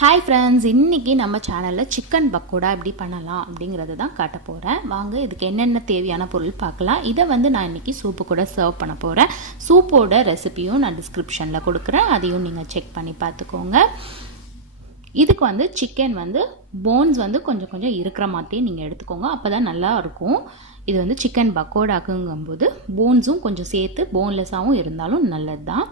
Hi friends, இன்றைக்கி நம்ம சேனலில் சிக்கன் பக்கோடா எப்படி பண்ணலாம் அப்படிங்கிறது தான் காட்ட போகிறேன். வாங்க இதுக்கு என்னென்ன தேவையான பொருள் பார்க்கலாம். இதை நான் இன்றைக்கி சூப்பு கூட சர்வ் பண்ண போகிறேன். சூப்போட ரெசிபியும் நான் டிஸ்கிரிப்ஷனில் கொடுக்குறேன், அதையும் நீங்கள் செக் பண்ணி பார்த்துக்கோங்க. இதுக்கு சிக்கன் போன்ஸ் கொஞ்சம் கொஞ்சம் இருக்கிற மாதிரியே நீங்கள் எடுத்துக்கோங்க, அப்போ தான் நல்லா இருக்கும். இது சிக்கன் பக்கோடாக்குங்கும்போது போன்ஸும் கொஞ்சம் சேர்த்து போன்லெஸ்ஸாகவும் இருந்தாலும் நல்லது தான்.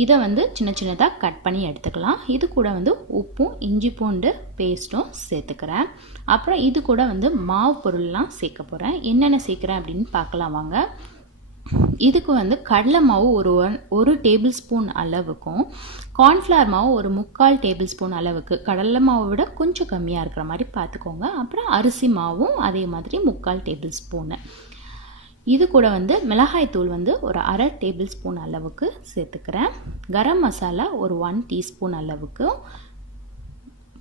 இதை சின்ன சின்னதாக கட் பண்ணி எடுத்துக்கலாம். இது கூட உப்பும் இஞ்சி பூண்டு பேஸ்ட்டும் சேர்த்துக்கிறேன். அப்புறம் இது கூட மாவு பொருள்லாம் சேர்க்க போகிறேன். என்னென்ன சேர்க்குறேன் அப்படின்னு பார்க்கலாம் வாங்க. இதுக்கு கடலை மாவு ஒரு டேபிள் ஸ்பூன் அளவுக்கும், கார்ன்ஃப்ளவர் மாவு ஒரு 3/4 டேபிள் ஸ்பூன் அளவுக்கு, கடலை மாவை விட கொஞ்சம் கம்மியாக இருக்கிற மாதிரி பார்த்துக்கோங்க. அப்புறம் அரிசி மாவும் அதே மாதிரி 3/4 டேபிள் ஸ்பூனு. இது கூட மிளகாய் தூள் ஒரு 1/2 டேபிள் ஸ்பூன் அளவுக்கு சேர்த்துக்கிறேன். கரம் மசாலா ஒரு 1 டீஸ்பூன் அளவுக்கு,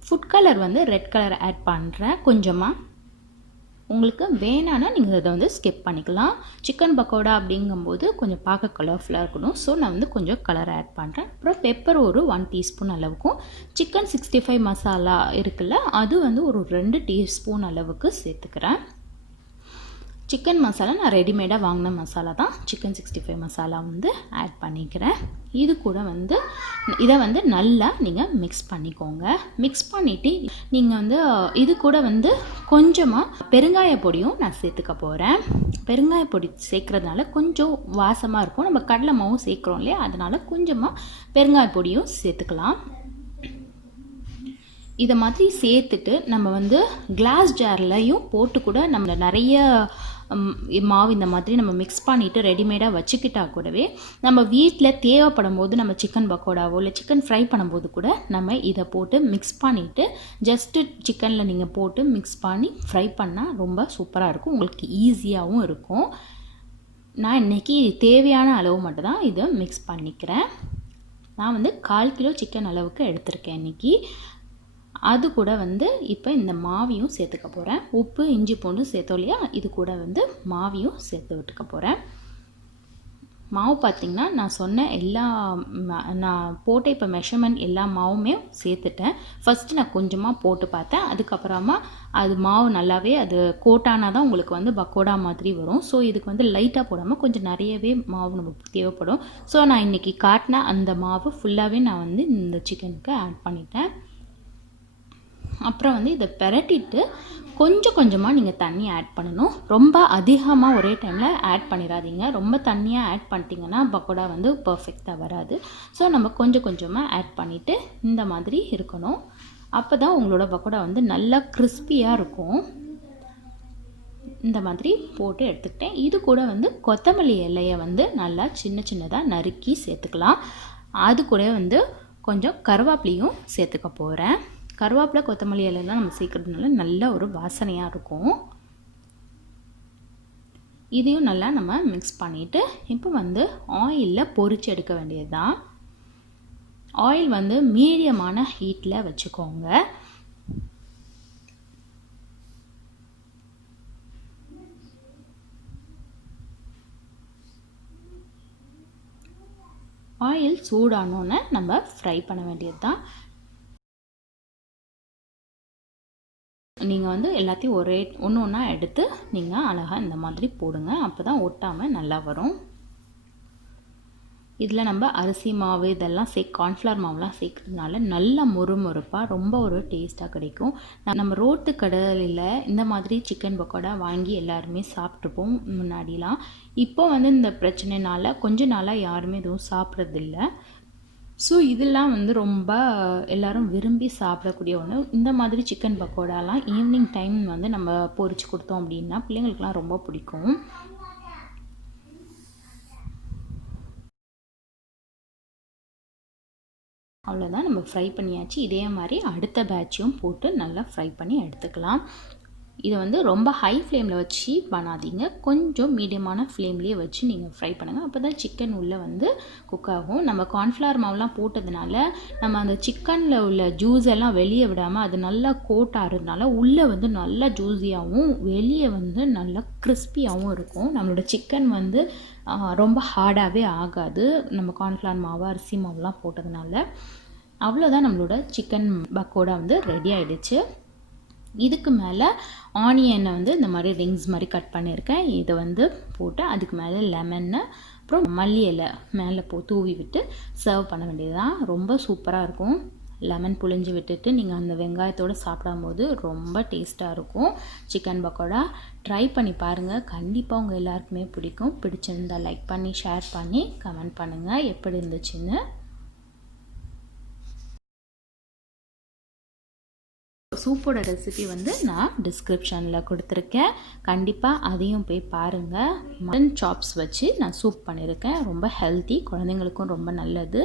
food colour red colour add பண்ணுறேன் கொஞ்சமாக. உங்களுக்கு வேணான்னா நீங்கள் இதை ஸ்கிப் பண்ணிக்கலாம். சிக்கன் பக்கோடா அப்படிங்கும்போது கொஞ்சம் பார்க்க கலர்ஃபுல்லாக இருக்கணும், ஸோ நான் கொஞ்சம் கலர் ஆட் பண்ணுறேன். அப்புறம் பெப்பர் ஒரு 1 டீஸ்பூன் அளவுக்கும், சிக்கன் 65 மசாலா இருக்குல்ல, அது ஒரு 2 டீஸ்பூன் அளவுக்கு சேர்த்துக்கிறேன். சிக்கன் மசாலா நான் ரெடிமேடாக வாங்கின மசாலா தான், சிக்கன் 65 மசாலா ஆட் பண்ணிக்கிறேன். இது கூட இதை நல்லா நீங்கள் மிக்ஸ் பண்ணிக்கோங்க. மிக்ஸ் பண்ணிவிட்டு நீங்கள் இது கூட கொஞ்சமாக பெருங்காய பொடியும் நான் சேர்த்துக்க போகிறேன். பெருங்காய பொடி சேர்க்குறதுனால கொஞ்சம் வாசமாக இருக்கும். நம்ம கடலை மாவும் சேர்க்குறோம் இல்லையா, அதனால் கொஞ்சமாக பெருங்காய பொடியும் சேர்த்துக்கலாம். இதை மாதிரி சேர்த்துட்டு நம்ம கிளாஸ் ஜார்லையும் போட்டு கூட நம்ம நிறைய மாவு இந்த மாதிரி நம்ம மிக்ஸ் பண்ணிவிட்டு ரெடிமேடாக வச்சுக்கிட்டா கூடவே நம்ம வீட்டில் தேவைப்படும் போது நம்ம சிக்கன் பக்கோடாவோ இல்லை சிக்கன் ஃப்ரை பண்ணும்போது கூட நம்ம இதை போட்டு மிக்ஸ் பண்ணிவிட்டு ஜஸ்ட்டு சிக்கனில் நீங்கள் போட்டு மிக்ஸ் பண்ணி ஃப்ரை பண்ணால் ரொம்ப சூப்பராக இருக்கும், உங்களுக்கு ஈஸியாகவும் இருக்கும். நான் இன்றைக்கி தேவையான அளவு மட்டும் தான் இதை மிக்ஸ் பண்ணிக்கிறேன். நான் 1/4 கிலோ சிக்கன் அளவுக்கு எடுத்திருக்கேன் இன்றைக்கி. அது கூட இப்போ இந்த மாவையும் சேர்த்துக்க போகிறேன். உப்பு இஞ்சி பூண்டு சேர்த்தோம் இல்லையா, இது கூட மாவையும் சேர்த்து விட்டுக்க போகிறேன். மாவு பார்த்திங்கன்னா நான் சொன்ன நான் போட்ட இப்போ மெஷர்மெண்ட் எல்லா மாவுமே சேர்த்துட்டேன். ஃபஸ்ட்டு நான் கொஞ்சமாக போட்டு பார்த்தேன், அதுக்கப்புறமா அது மாவு நல்லாவே அது கோட்டானால் தான் உங்களுக்கு பக்கோடா மாதிரி வரும். ஸோ இதுக்கு லைட்டாக போடாமல் கொஞ்சம் நிறையவே மாவு நமக்கு தேவைப்படும். ஸோ நான் இன்றைக்கி காட்டின அந்த மாவு ஃபுல்லாகவே நான் இந்த சிக்கனுக்கு ஆட் பண்ணிட்டேன். அப்புறம் இதை பெரட்டிட்டு கொஞ்சம் கொஞ்சமாக நீங்கள் தண்ணி ஆட் பண்ணணும். ரொம்ப அதிகமாக ஒரே டைமில் ஆட் பண்ணிடாதீங்க. ரொம்ப தண்ணியாக ஆட் பண்ணிட்டீங்கன்னா பக்கோடா பர்ஃபெக்டாக வராது. ஸோ நம்ம கொஞ்சம் கொஞ்சமாக ஆட் பண்ணிவிட்டு இந்த மாதிரி இருக்கணும். அப்போ தான் உங்களோட பக்கோடா நல்லா கிறிஸ்பியாக இருக்கும். இந்த மாதிரி போட்டு எடுத்துக்கிட்டேன். இது கூட கொத்தமல்லி இலையை நல்லா சின்ன சின்னதாக நறுக்கி சேர்த்துக்கலாம். அது கூட கொஞ்சம் கருவேப்பிலையும் சேர்த்துக்க போகிறேன். கருவேப்பிலை கொத்தமல்லி இலையெல்லாம் நம்ம சேர்க்கறதுனால நல்ல ஒரு வாசனையாக இருக்கும். இதையும் நல்லா நம்ம மிக்ஸ் பண்ணிவிட்டு இப்போ ஆயிலில் பொரிச்சு எடுக்க வேண்டியது தான். ஆயில் மீடியமான ஹீட்டில் வச்சுக்கோங்க. ஆயில் சூடானோன்னு நம்ம ஃப்ரை பண்ண வேண்டியது தான். நீங்கள் எல்லாத்தையும் ஒன்று ஒன்றா எடுத்து நீங்கள் அழகாக இந்த மாதிரி போடுங்க, அப்போ தான் ஒட்டாமல் நல்லா வரும். இதில் நம்ம அரிசி மாவு இதெல்லாம் கார்ன்ஃப்ளவர் மாவுலாம் சேர்க்கறதுனால நல்லா மொறுமொறுப்பாக ரொம்ப ஒரு டேஸ்ட்டாக கிடைக்கும். நம்ம ரோட்டு கடையில் இந்த மாதிரி சிக்கன் பக்கோடா வாங்கி எல்லாருமே சாப்பிட்ருப்போம் முன்னாடிலாம். இப்போ இந்த பிரச்சனைனால கொஞ்ச நாளாக யாருமே எதுவும் சாப்பிட்றதில்ல. ஸோ இதெல்லாம் ரொம்ப எல்லோரும் விரும்பி சாப்பிடக்கூடிய ஒன்று. இந்த மாதிரி சிக்கன் பக்கோடாலாம் ஈவினிங் டைம் நம்ம பொரிச்சு கொடுத்தோம் அப்படின்னா பிள்ளைங்களுக்குலாம் ரொம்ப பிடிக்கும். அவ்வளோதான், நம்ம ஃப்ரை பண்ணியாச்சு. இதே மாதிரி அடுத்த பேட்சையும் போட்டு நல்லா ஃப்ரை பண்ணி எடுத்துக்கலாம். இதை ரொம்ப ஹை ஃப்ளேமில் வச்சு பண்ணாதீங்க, கொஞ்சம் மீடியமான ஃப்ளேம்லேயே வச்சு நீங்கள் ஃப்ரை பண்ணுங்கள். அப்போ தான் சிக்கன் உள்ளே குக் ஆகும். நம்ம கார்ன்ஃப்ளவர் மாவுலாம் போட்டதுனால நம்ம அந்த சிக்கனில் உள்ள ஜூஸ் எல்லாம் வெளியே விடாமல் அது நல்லா கோட் ஆகிறதுனால உள்ளே நல்லா ஜூஸியாகவும் வெளியே நல்லா கிறிஸ்பியாகவும் இருக்கும். நம்மளோட சிக்கன் ரொம்ப ஹார்டாகவே ஆகாது நம்ம கார்ன்ஃப்ளவர் மாவு அரிசி மாவுலாம் போட்டதுனால. அவ்வளோதான், நம்மளோட சிக்கன் பக்கோடா வந்து ரெடி ஆகிடுச்சு. இதுக்கு மேலே ஆனியனை வந்து இந்த மாதிரி ரிங்ஸ் மாதிரி கட் பண்ணியிருக்கேன். இதை வந்து போட்டு அதுக்கு மேலே லெமன்னு அப்புறம் மல்லி இலை மேலே தூவி விட்டு சர்வ் பண்ண வேண்டியது தான். ரொம்ப சூப்பராக இருக்கும். லெமன் புழிஞ்சு விட்டுட்டு நீங்கள் அந்த வெங்காயத்தோடு சாப்பிடும்போது ரொம்ப டேஸ்ட்டாக இருக்கும் சிக்கன் பக்கோடா. ட்ரை பண்ணி பாருங்கள், கண்டிப்பாக உங்கள் எல்லாருக்குமே பிடிக்கும். பிடிச்சிருந்தால் லைக் பண்ணி ஷேர் பண்ணி கமெண்ட் பண்ணுங்கள் எப்படி இருந்துச்சுன்னு. சூப்போட ரெசிபி வந்து நான் டிஸ்கிரிப்ஷனில் கொடுத்துருக்கேன், கண்டிப்பாக அதையும் போய் பாருங்கள். மட்டன் சாப்ஸ் வச்சு நான் சூப் பண்ணியிருக்கேன், ரொம்ப ஹெல்த்தி, குழந்தைங்களுக்கும் ரொம்ப நல்லது.